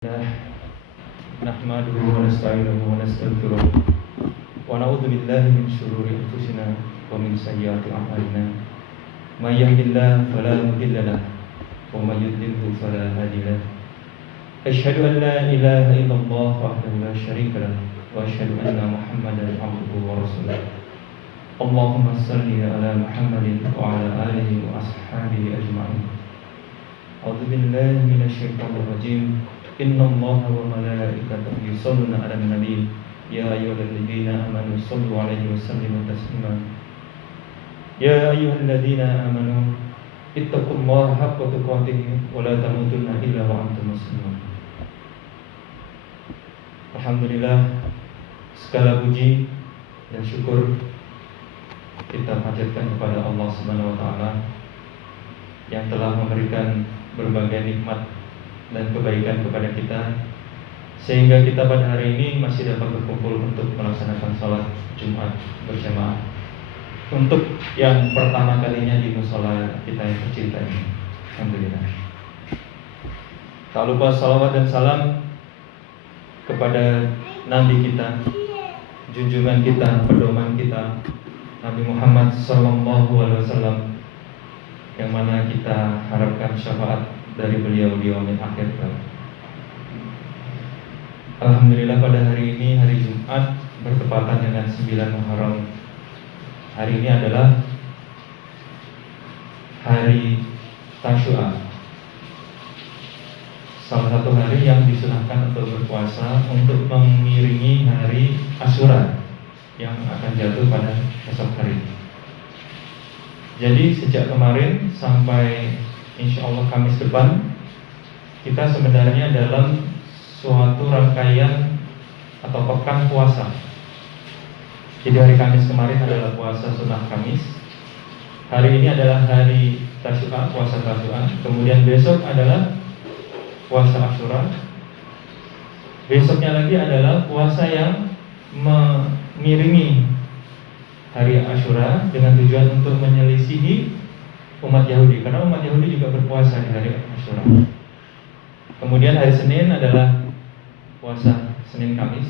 نحمده ونستعينه ونستغفره ونعوذ بالله من شرور أنفسنا ومن سيئات أعمالنا من يهد الله فلا مضل له ومن يضلل فلا هادي له أشهد أن لا إله إلا الله وحده لا شريك له وأشهد أن محمدا عبده ورسوله اللهم صل على محمد وعلى آله وأصحابه أجمعين أعوذ بالله من الشيطان الرجيم إن الله وملائكته يصلون على النبي يا أيها الذين آمنوا صلوا عليه وسلموا تسليما يا أيها الذين آمنوا اتقوا الله حق تقاته ولا تموتن إلا وأنتم مسلمون. Alhamdulillah, segala puji dan syukur kita panjatkan kepada Allah Subhanahu wa taala yang telah memberikan berbagai nikmat dan kebaikan kepada kita sehingga kita pada hari ini masih dapat berkumpul untuk melaksanakan salat Jumat berjamaah untuk yang pertama kalinya di mushola kita yang tercinta ini. Alhamdulillah. Tak lupa salawat dan salam kepada Nabi kita, junjungan kita, pedoman kita, Nabi Muhammad SAW, yang mana kita harapkan syafaat dari beliau di yaumil akhir. Alhamdulillah, pada hari ini, hari Jumat, bertepatan dengan 9 Muharram. Hari ini adalah hari Tasyu'a, salah satu hari yang disunahkan untuk berpuasa untuk mengiringi hari Asyura yang akan jatuh pada esok hari. Jadi sejak kemarin sampai insya Allah Kamis depan, kita sebenarnya dalam suatu rangkaian atau pekan puasa. Jadi hari Kamis kemarin adalah puasa sunnah Kamis. Hari ini adalah hari Tasyu'a, puasa Tasyu'a. Kemudian besok adalah puasa Asyura. Besoknya lagi adalah puasa yang mengiringi hari Asyura dengan tujuan untuk menyelisihi umat Yahudi, karena umat Yahudi juga berpuasa di hari Asyura. Kemudian hari Senin adalah puasa Senin Kamis.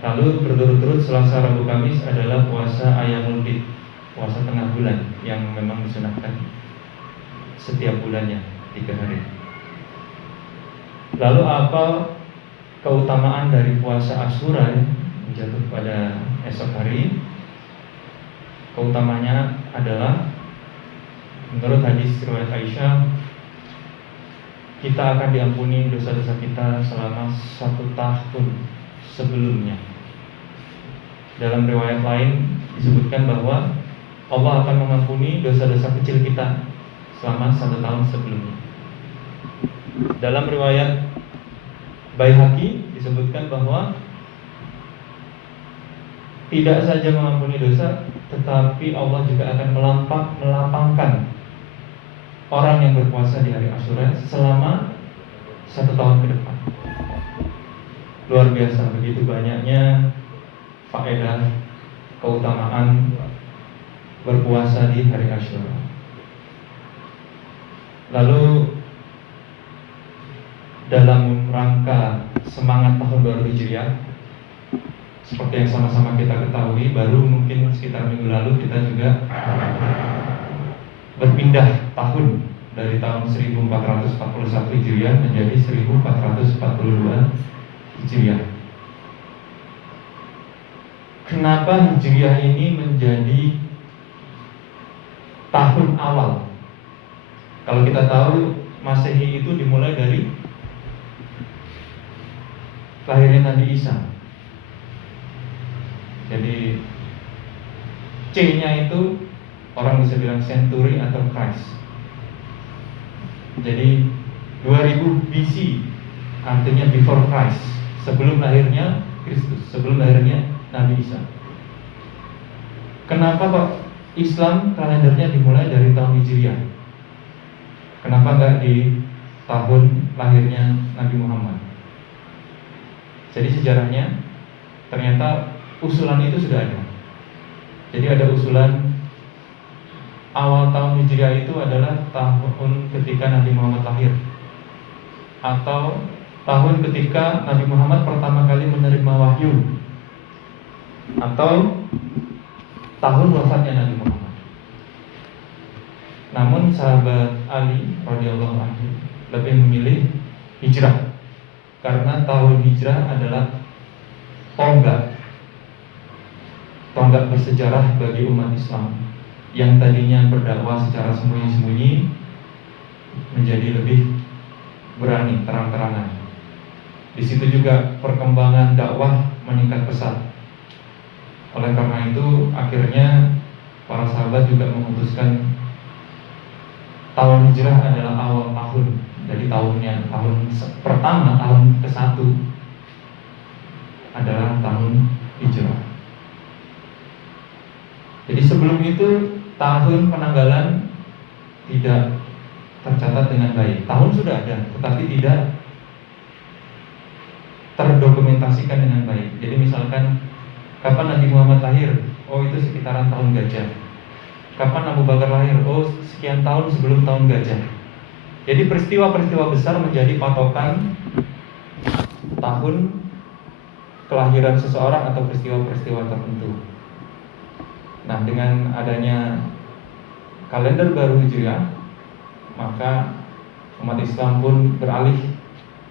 Lalu berturut-turut Selasa, Rabu, Kamis adalah puasa Ayyamul Bid, puasa tengah bulan yang memang disunahkan setiap bulannya 3 hari. Lalu apa keutamaan dari puasa Asyura yang jatuh pada esok hari? Keutamanya adalah, menurut hadis riwayat Aisyah, kita akan diampuni dosa-dosa kita selama 1 tahun sebelumnya. Dalam riwayat lain disebutkan bahwa Allah akan mengampuni dosa-dosa kecil kita selama 1 tahun sebelumnya. Dalam riwayat Baihaqi disebutkan bahwa tidak saja mengampuni dosa, tetapi Allah juga akan melapangkan orang yang berpuasa di hari Asyura selama 1 tahun ke depan. Luar biasa, begitu banyaknya faedah, keutamaan berpuasa di hari Asyura. Lalu dalam rangka semangat tahun baru Hijriah, seperti yang sama-sama kita ketahui, baru mungkin sekitar minggu lalu kita juga berpindah tahun dari tahun 1441 Hijriah menjadi 1442 Hijriah. Kenapa Hijriah ini menjadi tahun awal? Kalau kita tahu Masehi itu dimulai dari lahirnya Nabi Isa. Jadi C-nya itu orang bisa bilang century atau Christ. Jadi 2000 BC artinya before Christ, sebelum lahirnya Kristus, sebelum lahirnya Nabi Isa. Kenapa kok Islam kalendernya dimulai dari tahun Hijriah? Kenapa enggak di tahun lahirnya Nabi Muhammad? Jadi sejarahnya ternyata usulan itu sudah ada. Jadi ada usulan awal tahun Hijriah itu adalah tahun ketika Nabi Muhammad lahir, atau tahun ketika Nabi Muhammad pertama kali menerima wahyu, atau tahun wafatnya Nabi Muhammad. Namun sahabat Ali radhiyallahu anhu lebih memilih hijrah, karena tahun hijrah adalah tonggak bersejarah bagi umat Islam yang tadinya berdakwah secara sembunyi-sembunyi menjadi lebih berani terang-terangan. Di situ juga perkembangan dakwah meningkat pesat. Oleh karena itu akhirnya para sahabat juga memutuskan tahun hijrah adalah awal tahun. Jadi tahun pertama, tahun ke-1 adalah tahun hijrah. Jadi sebelum itu tahun penanggalan tidak tercatat dengan baik. Tahun sudah ada, tetapi tidak terdokumentasikan dengan baik. Jadi misalkan kapan Nabi Muhammad lahir? Oh, itu sekitaran tahun gajah. Kapan Abu Bakar lahir? Oh, sekian tahun sebelum tahun gajah. Jadi peristiwa-peristiwa besar menjadi patokan tahun kelahiran seseorang atau peristiwa-peristiwa tertentu. Nah, dengan adanya kalender baru Hijriah, maka umat Islam pun beralih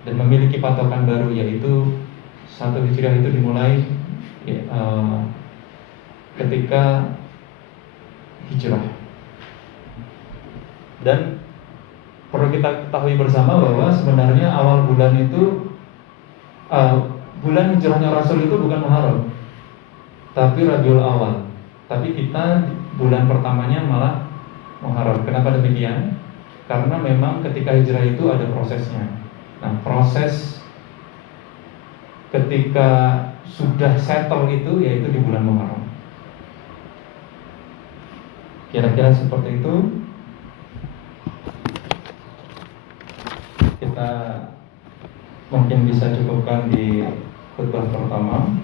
dan memiliki patokan baru, yaitu 1 Hijriah itu dimulai ketika hijrah. Dan perlu kita ketahui bersama bahwa sebenarnya awal bulan itu bulan hijrahnya Rasul itu bukan Muharram, tapi Rabiul Awal. Tapi kita bulan pertamanya malah Muharram. Kenapa demikian? Karena memang ketika hijrah itu ada prosesnya. Nah, proses ketika sudah settle itu yaitu di bulan Muharram. Kira-kira seperti itu. Kita mungkin bisa cukupkan di khutbah pertama.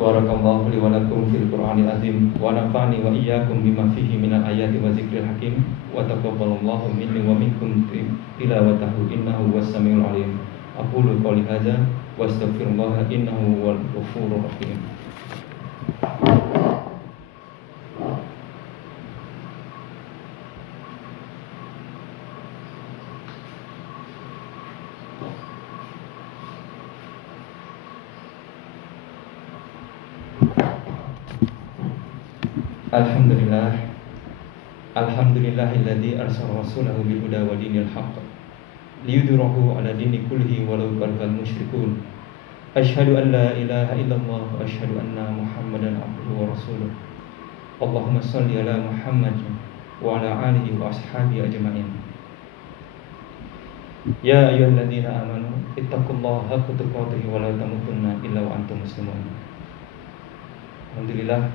Barakallahu li wa lakum fil Qur'anil azim wa nafa'ani wa iyyakum bima fihi minal ayati wa zikril hakim wa taqabbalallahu minni wa minkum tilawatahu innahu was-sami'ul 'alim. Aqulu qouli hadza wa astaghfirullah innahu huwal ghafurur rahim. Alhamdulillahilladzi arsala rasulahu bil huda wa dinil haqq liyudhhirahu 'ala dini kullihi walau karihal musyrikun. Asyhadu an la ilaha illallah wa asyhadu anna Muhammadan abduhu wa rasuluh. Allahumma shalli ala Muhammad wa ala alihi wa ashabihi ajma'in. Ya ayyuhalladzina amanu ittaqullaha haqqa tuqatih wa la tamutunna illa wa antum muslimun. Alhamdulillah,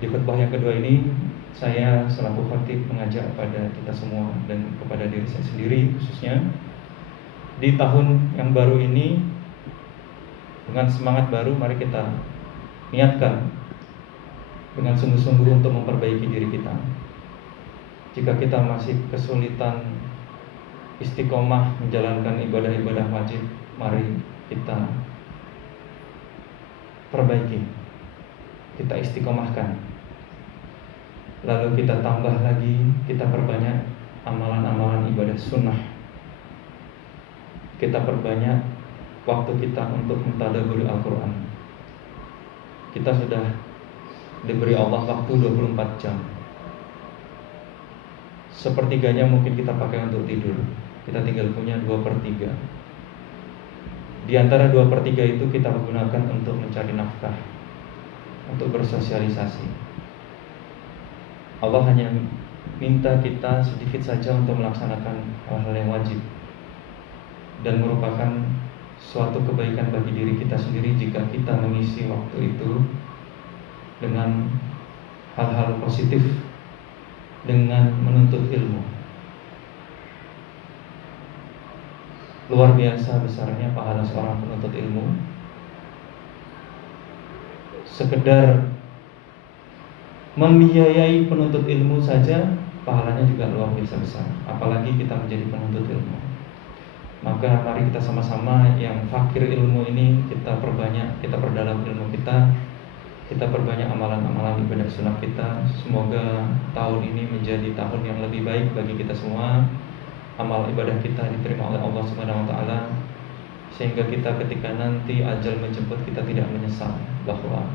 di khutbah yang kedua ini saya selaku khatib mengajak kepada kita semua dan kepada diri saya sendiri khususnya di tahun yang baru ini dengan semangat baru, mari kita niatkan dengan sungguh-sungguh untuk memperbaiki diri kita. Jika kita masih kesulitan istiqomah menjalankan ibadah-ibadah wajib, mari kita perbaiki, kita istiqomahkan. Lalu kita tambah lagi, kita perbanyak amalan-amalan ibadah sunnah. Kita perbanyak waktu kita untuk mentadabburi Al-Quran. Kita sudah diberi Allah waktu 24 jam. Sepertiganya mungkin kita pakai untuk tidur. Kita tinggal punya 2/3. Di antara 2/3 itu kita gunakan untuk mencari nafkah, untuk bersosialisasi. Allah hanya minta kita sedikit saja untuk melaksanakan hal-hal yang wajib, dan merupakan suatu kebaikan bagi diri kita sendiri jika kita mengisi waktu itu dengan hal-hal positif, dengan menuntut ilmu. Luar biasa besarnya pahala seorang penuntut ilmu. Sekedar membiayai penuntut ilmu saja pahalanya juga luar biasa besar, apalagi kita menjadi penuntut ilmu. Maka mari kita sama-sama yang fakir ilmu ini kita perbanyak, kita perdalam ilmu kita perbanyak amalan-amalan ibadah sunnah kita. Semoga tahun ini menjadi tahun yang lebih baik bagi kita semua. Amal ibadah kita diterima oleh Allah Subhanahu wa taala, sehingga kita ketika nanti ajal menjemput kita tidak menyesal bahwa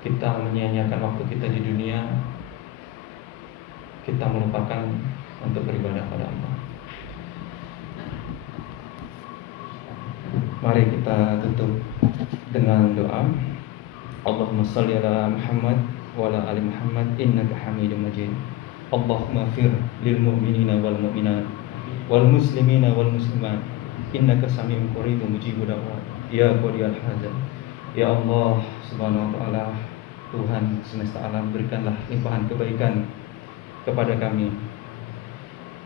kita menyia-nyiakan waktu kita di dunia, kita melupakan untuk beribadah pada Allah. Mari kita tutup dengan doa. Allahumma shalli ala Muhammad wa ala ali Muhammad innaka Hamidum Majid. Allahumma fir lil mu'minina wal mu'minat wal muslimina wal muslimat innaka sami'un qaribun mujibud da'wat ya qadiyal hajat. Ya Allah Subhanahu wa taala, Tuhan semesta alam, berikanlah limpahan kebaikan kepada kami,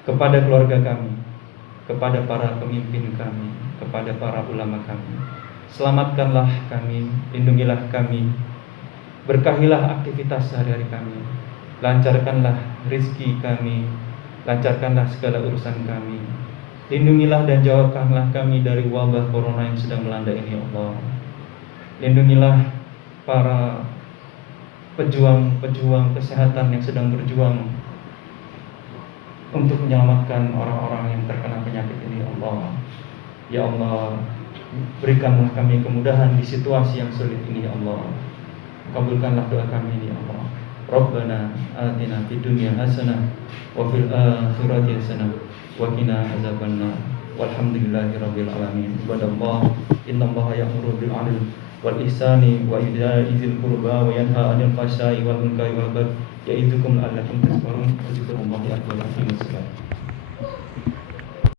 kepada keluarga kami, kepada para pemimpin kami, kepada para ulama kami. Selamatkanlah kami, lindungilah kami, berkahilah aktivitas sehari-hari kami, lancarkanlah rizki kami, lancarkanlah segala urusan kami, lindungilah dan jauhkanlah kami dari wabah corona yang sedang melanda ini, ya Allah. Lindungilah para pejuang-pejuang kesehatan yang sedang berjuang untuk menyelamatkan orang-orang yang terkena penyakit ini, ya Allah. Ya Allah, berikanlah kami kemudahan di situasi yang sulit ini, ya Allah. Kabulkanlah doa kami ini, ya Allah. Rabbana atina fid dunya hasanah wa fil akhirati hasanah wa qina azabannar. Walhamdulillahirabbil alamin. Ibadallah, innallaha ya'muru bil 'adli wal ihsani wa ita'i dzil qurba wa yanha 'anil fahsya'i wal munkari wal baghi ya'idzukum la'allakum tadhakkarun. Wa dzikrullahi akbar.